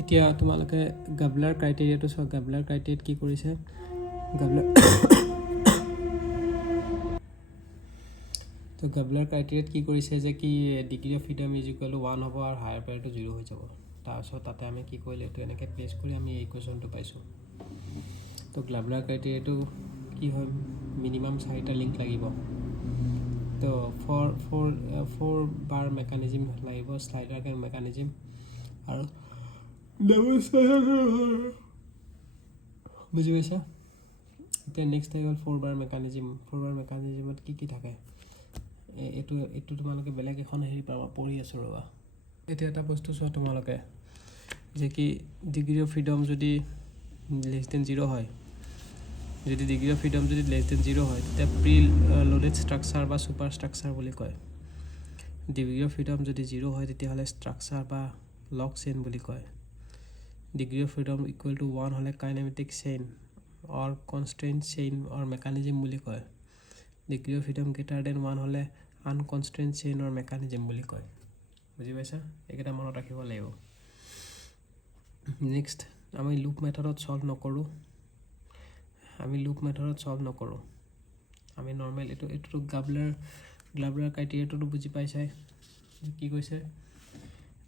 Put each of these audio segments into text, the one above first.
এতিয়া তোমালোকে গাবলাৰ ক্ৰাইটেৰিয়াটো চোৱা। গাবলাৰ ক্ৰাইটেৰিয়াত কি কৰিছে, গাবলাৰ তো গাবলাৰ ক্ৰাইটেৰিয়াত কি কৰিছে যে কি degree of freedom is equal to 1 হ'ব আৰু হায়াৰ পেয়াৰটো 0 হৈ যাব। তাৰপিছত তাতে আমি কি কৰিলোঁ, এইটো এনেকৈ প্লেচ কৰি আমি এই কুৱেশ্যনটো পাইছোঁ। তো গাবলাৰ ক্ৰাইটেৰিয়াটো কি হয়, মিনিমাম 4টা লিংক লাগিব। তো ফ'ৰ বাৰ মেকানিজিম লাগিব, শ্লাইডাৰ মেকানিজিম আৰু বুজি পাইছা? এতিয়া নেক্সট আহি গ'ল 4 বাৰ মেকানিজিম। 4 বাৰ মেকানিজিমত কি থাকে, এইটো তোমালোকে বেলেগ এখন হেৰি পাবা, পঢ়ি আছোঁ ৰ'বা। এতিয়া এটা বস্তু চোৱা তোমালোকে, যে কি ডিগ্ৰী অফ ফ্ৰীডম যদি লেছ দেন 0 হয়, যদি ডিগ্ৰী অফ ফ্ৰীডম যদি লেছ দেন 0 হয়, তেতিয়া প্ৰি লোডেড ষ্ট্ৰাকচাৰ বা ছুপাৰ ষ্ট্ৰাকচাৰ বুলি কয়। ডিগ্ৰী অফ ফ্ৰীডম যদি 0 হয়, তেতিয়াহ'লে ষ্ট্ৰাকচাৰ বা লক চেইন বুলি কয়। Degree of freedom equal to 1 হ'লে কাইনেমেটিক চেইন অৰ কনষ্ট্ৰেইন চেইন অৰ মেকানিজিম বুলি কয়। Degree of freedom greater than 1 হ'লে আনকনষ্ট্ৰেইন চেইন অৰ মেকানিজিম বুলি কয়। বুজি পাইছা? এইকেইটা মনত ৰাখিব লাগিব। নেক্সট, আমি লুপ মেথডত ছল্ভ নকৰোঁ। আমি নৰ্মেল এইটোতো গাবলাৰ ক্ৰাইটেৰিয়াটোতো বুজি পাইছাই। কি কৈছে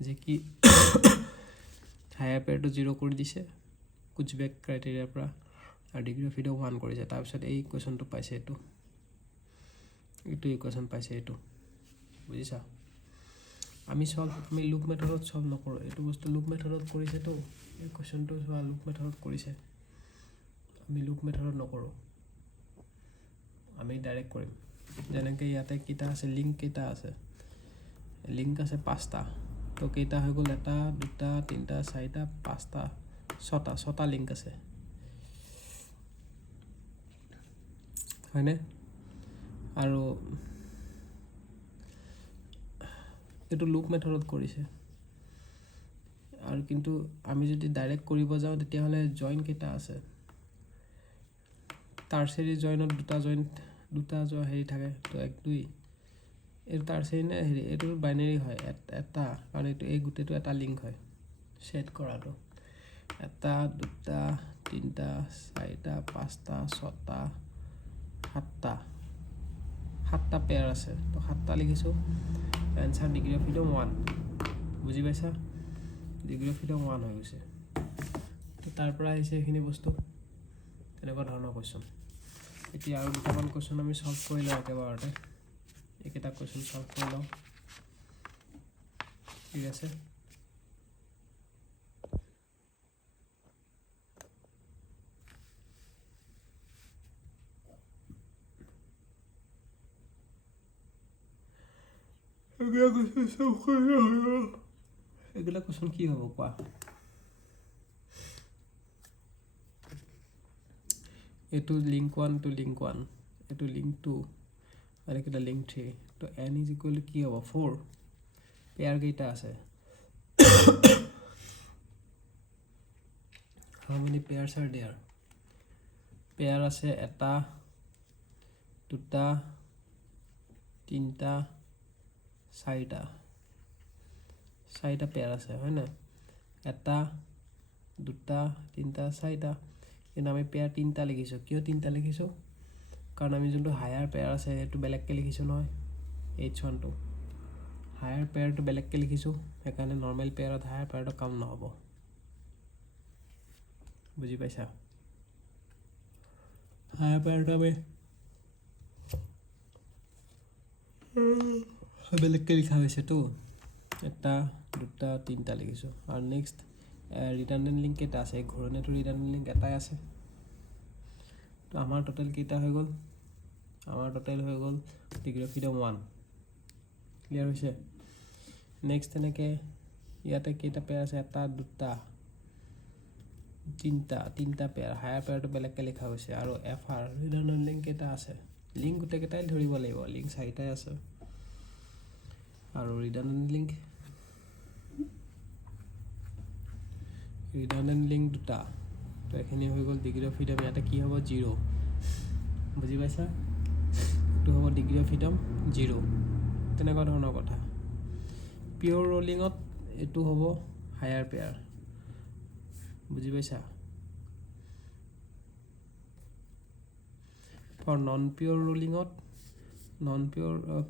যে কি হায়াৰ পেয়াৰটো 0 কৰি দিছে কুচবেক ক্ৰাইটেৰিয়াৰ পৰা, আৰু ডিগ্ৰী অফ ফ্ৰীডম 1 কৰিছে। তাৰপিছত এই কুৱেশ্যনটো পাইছে, এইটো ইকুৱেশ্যন পাইছে, এইটো বুজিছা? আমি লুপ মেথডত ছল্ভ নকৰোঁ। এইটো বস্তু লুপ মেথডত কৰিছেতো, এই কুৱেশ্যনটো চোৱা লুপ মেথডত কৰিছে। আমি লুপ মেথডত নকৰোঁ, আমি ডাইৰেক্ট কৰিম। যেনেকৈ ইয়াতে কেইটা আছে, লিংক কেইটা আছে, লিংক আছে 5টা। তো কেইটা হৈ গ'ল, 1 2 3 4 5 6টা লিংক আছে, হয়নে? আৰু এইটো লুপ মেথডত কৰিছে। আৰু কিন্তু আমি যদি ডাইৰেক্ট কৰিব যাওঁ, তেতিয়াহ'লে জইন কেইটা আছে, টাৰ্চাৰী জইনত দুটা হেৰি থাকে। তো 1 2 এইটো টাৰ্চাৰী নে হেৰি, এইটো বাইনেৰী হয়, এটা, কাৰণ এই গোটেইটো এটা লিংক হয় ছেট কৰাটো। 1 2 3 4 5 6 7টা পেয়াৰ আছে। তো 7টা লিখিছোঁ। Answer degree of freedom 1। বুজি পাইছা? ডিগ্ৰী অফ ফ্ৰীডম 1 হৈ গৈছে। তো তাৰ পৰা আহিছে এইখিনি বস্তু, তেনেকুৱা ধৰণৰ কুৱেশ্যন। এতিয়া আৰু দুটামান কুৱেশ্যন আমি ছল্ভ কৰি লওঁ একেবাৰতে। এইকেইটা কুৱেশ্যন ছল্ভ কৰি লওঁ, ঠিক আছে? এইবিলাক কুৱেশ্যন কি হ'ব কোৱা? এইটো লিংক 1, এইটো লিংক 1, এইটো লিংক 2, আৰু এইকেইটা লিংক 3। তো n ইজ ইকুৱেল টু কি হ'ব, 4। পেয়াৰ কেইটা আছে, how many pairs are there? Pair আছে 1 2 3 4টা পেয়াৰ আছে, হয় নাই? 1 2 3 4। কিন্তু আমি পেয়াৰ 3টা লিখিছোঁ। কিয় 3টা লিখিছোঁ? কাৰণ আমি যোনটো হায়াৰ পেয়াৰ আছে সেইটো বেলেগকৈ লিখিছোঁ নহয়, H1টো হায়াৰ পেয়াৰটো বেলেগকৈ লিখিছোঁ। সেইকাৰণে নৰ্মেল পেয়াৰত হায়াৰ পেয়াৰটো কাম নহ'ব। বুজি পাইছা? হায়াৰ পেয়াৰটো আমি বেলেগকৈ লিখা হৈছেতো, 1 2 3টা লিখিছোঁ। আৰু নেক্সট ৰিটাৰ্ণেণ্ট লিংক কেইটা আছে, ঘূৰণীয়াটো ৰিটাৰ্ণেণ্ট লিংক এটাই আছে। তো আমাৰ টোটেল কেইটা হৈ গ'ল, ডিগ্ৰী অফ ফ্ৰীডম 1। ক্লিয়াৰ হৈছে? নেক্সট তেনেকৈ ইয়াতে কেইটা পেয়াৰ আছে, 1 2 3টা পেয়াৰ। হায়াৰ পেয়াৰটো বেলেগকৈ লিখা হৈছে। আৰু FR ৰিটাৰ্ণেণ্ট লিংক কেইটা আছে, লিংক গোটেইকেইটাই ধৰিব লাগিব। লিংক 4টাই আছে, আৰু ৰিটাৰ্ণেণ্ট লিংক 2টা। তো এইখিনি হৈ গ'ল ডিগ্ৰী অফ ফ্ৰীডম। ইয়াতে কি হ'ব, 0। বুজি পাইছা? এইটো হ'ব ডিগ্ৰী অফ ফ্ৰীডম 0। তেনেকুৱা ধৰণৰ কথা। পিয়ৰ ৰলিঙত এইটো হ'ব হায়াৰ পেয়াৰ, বুজি পাইছা ফৰ নন পিয়ৰ ৰোলিঙত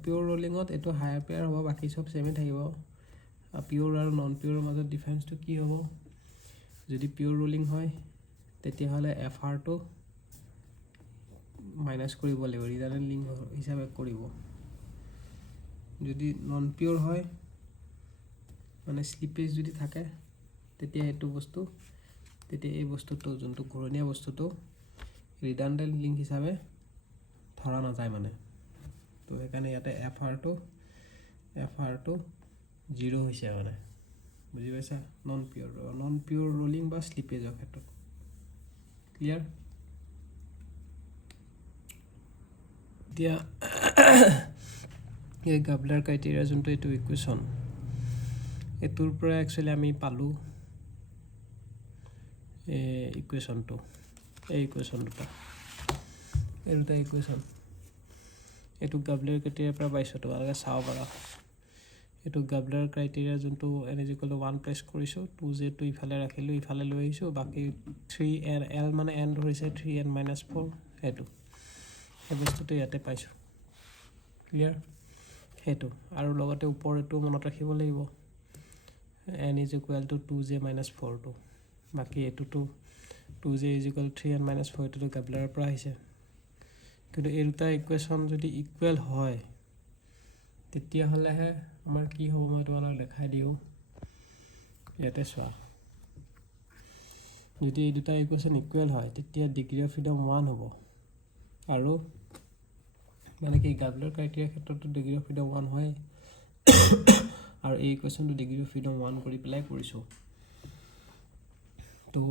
পিয়ৰ ৰোলিঙত এইটো হায়াৰ পেয়াৰ হ'ব বাকী চব চেমে থাকিব পিয়ৰ আৰু নন পিয়ৰৰ মাজত ডিফাৰেঞ্চটো কি হ'ব যদি পিয়ৰ ৰোলিং হয় তেতিয়াহ'লে এফআৰটো মাইনাছ কৰিব লাগিব ৰিডাণ্ডেণ্ট লিংক হিচাপে কৰিব যদি নন পিয়ৰ হয় মানে স্লিপেজ যদি থাকে তেতিয়া এইটো বস্তু তেতিয়া এই বস্তুটো যোনটো ঘূৰণীয়া বস্তুটো ৰিডাণ্ডেণ্ট লিংক হিচাপে ধৰা নাযায় মানে তো সেইকাৰণে ইয়াতে এফআৰটো 0 হৈছে মানে বুজি পাইছা নন পিয়ৰ ৰোলিং বা স্লিপেজৰ ক্ষেত্ৰত ক্লিয়াৰ এতিয়া এই গাবলাৰ ক্ৰাইটেৰিয়া যোনটো এইটো ইকুৱেশ্যন এইটোৰ পৰা একচুৱেলি আমি পালোঁ ইকুৱেশ্যনটো এই ইকুৱেশ্যন দুটা এই দুটা ইকুৱেশ্যন এইটো গাবলাৰ ক্ৰাইটেৰিয়াৰ পৰা পাইছোঁ তোমালোকে চাব পাৰা এইটো গাবলাৰ ক্ৰাইটেৰিয়া যোনটো n = 1 প্লেচ কৰিছোঁ 2z টো ইফালে ৰাখিলোঁ ইফালে লৈ আহিছোঁ বাকী 3n l মানে n ধৰিছে 3n - 4 সেইটো এই বস্তুটো ইয়াতে পাইছোঁ ক্লিয়াৰ সেইটো আৰু লগতে ওপৰ এইটো মনত ৰাখিব লাগিব n = 2z - 4 টো বাকী এইটোতো 2z = 3n - 4 এইটোতো গাবলাৰৰ পৰা আহিছে কিন্তু এই দুটা ইকুৱেশ্যন যদি ইকুৱেল হয় তেতিয়াহ'লেহে আমাৰ কি হ'ব মই তোমালোকক দেখাই দিওঁ ইয়াতে চোৱা যদি এই দুটা ইকুৱেশ্যন ইকুৱেল হয় তেতিয়া ডিগ্ৰী অফ ফ্ৰীডম 1 হ'ব আৰু মানে কি গাবলাৰ ক্ৰাইটেৰিয়াৰ ক্ষেত্ৰতো ডিগ্ৰী অফ ফ্ৰীডম 1 হয় আৰু এই ইকুৱেশ্যনটো ডিগ্ৰী অফ ফ্ৰীডম 1 কৰি পেলাই কৰিছোঁ তো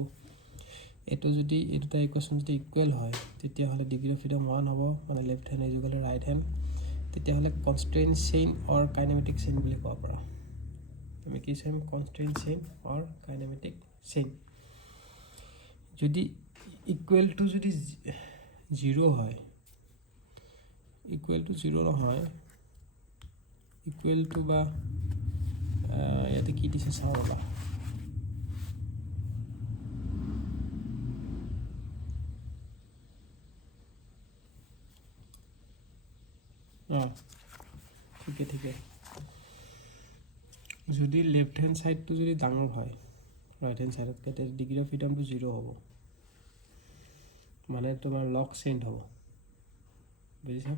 এইটো যদি এই দুটা ইকুৱেশ্যন যদি ইকুৱেল হয় তেতিয়াহ'লে ডিগ্ৰী অফ ফ্ৰীডম 1 হ'ব মানে লেফ্ট হেণ্ড = ৰাইট হেণ্ড তেতিয়াহ'লে কনষ্ট্ৰেইণ্ট চেইন অৰ কাইনেমেটিক চেইন বুলি ক'ব পাৰা তুমি কি চাম কনষ্ট্ৰেইণ্ট চেইন অৰ কাইনেমেটিক চেইন যদি ইকুৱেলটো যদি 0 হয় ইকুৱেলটো 0 নহয় ইকুৱেলটো বা ইয়াতে কি দিছে চাওঁ ৰ'বা ঠিকে যদি লেফ্ট হেণ্ড ছাইডটো যদি ডাঙৰ হয় ৰাইট হেণ্ড ছাইডতকৈ তেতিয়া ডিগ্ৰী অফ ফ্ৰীডমটো 0 হ'ব মানে তোমাৰ লক চেইন হ'ব বুজিছা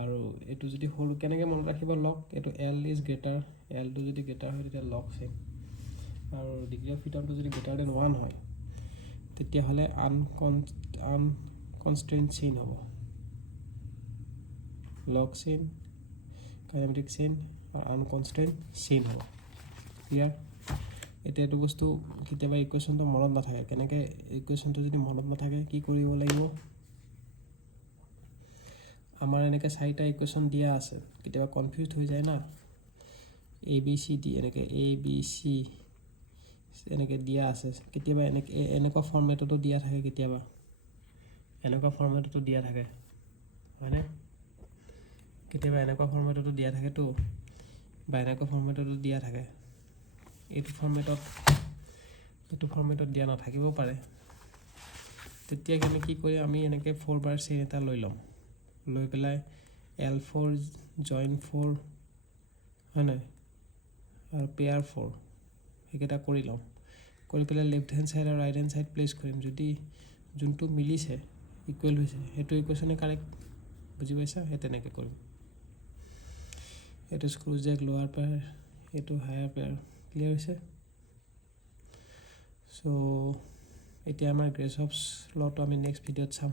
আৰু এইটো যদি সৰু কেনেকৈ মনত ৰাখিব লক এইটো L = Lটো যদি গ্ৰেটাৰ হয় তেতিয়া লক চেইন আৰু ডিগ্ৰী অফ ফ্ৰীডমটো যদি > 1 হয় তেতিয়াহ'লে আনকনষ্ট্ৰেইণ্ট চেইন হ'ব লক চেইন কাইনেমেটিক চেইন আৰু আনকনষ্ট্ৰেইণ্ট চেইন হ'ব ক্লিয়াৰ এতিয়া এইটো বস্তু কেতিয়াবা ইকুৱেশ্যনটো মনত নাথাকে কেনেকৈ ইকুৱেশ্যনটো যদি মনত নাথাকে কি কৰিব লাগিব আমাৰ এনেকৈ 4টা ইকুৱেশ্যন দিয়া আছে কেতিয়াবা কনফিউজ হৈ যায় না ABCD এনেকৈ ABC এনেকৈ দিয়া আছে কেতিয়াবা এনেকুৱা ফৰ্মেটতো দিয়া থাকে কেতিয়াবা এনেকুৱা ফৰ্মেটতো দিয়া থাকে হয়নে কেতিয়াবা এনেকুৱা ফৰ্মেটতো দিয়া থাকেতো বা এনেকুৱা ফৰ্মেটতো দিয়া থাকে এইটো ফৰ্মেটত দিয়া নাথাকিবও পাৰে তেতিয়া আমি কি কৰি আমি এনেকৈ 4 বাৰ চেইন এটা লৈ ল'ম লৈ পেলাই L4 জইন 4 হয় নাই আৰু পেয়াৰ 4 সেইকেইটা কৰি ল'ম কৰি পেলাই লেফ্ট হেণ্ড ছাইড আৰু ৰাইট হেণ্ড ছাইড প্লেচ কৰিম যদি যোনটো মিলিছে ইকুৱেল হৈছে সেইটো ইকুৱেশ্যনে কাৰেক্ট বুজি পাইছা সেই তেনেকৈ কৰিম এইটো স্ক্ৰু জেক লোৱাৰ পেয়াৰ এইটো হায়াৰ পেয়াৰ ক্লিয়াৰ হৈছে চ' এতিয়া আমাৰ গ্ৰেছহপছ লটো আমি নেক্সট ভিডিঅ'ত চাম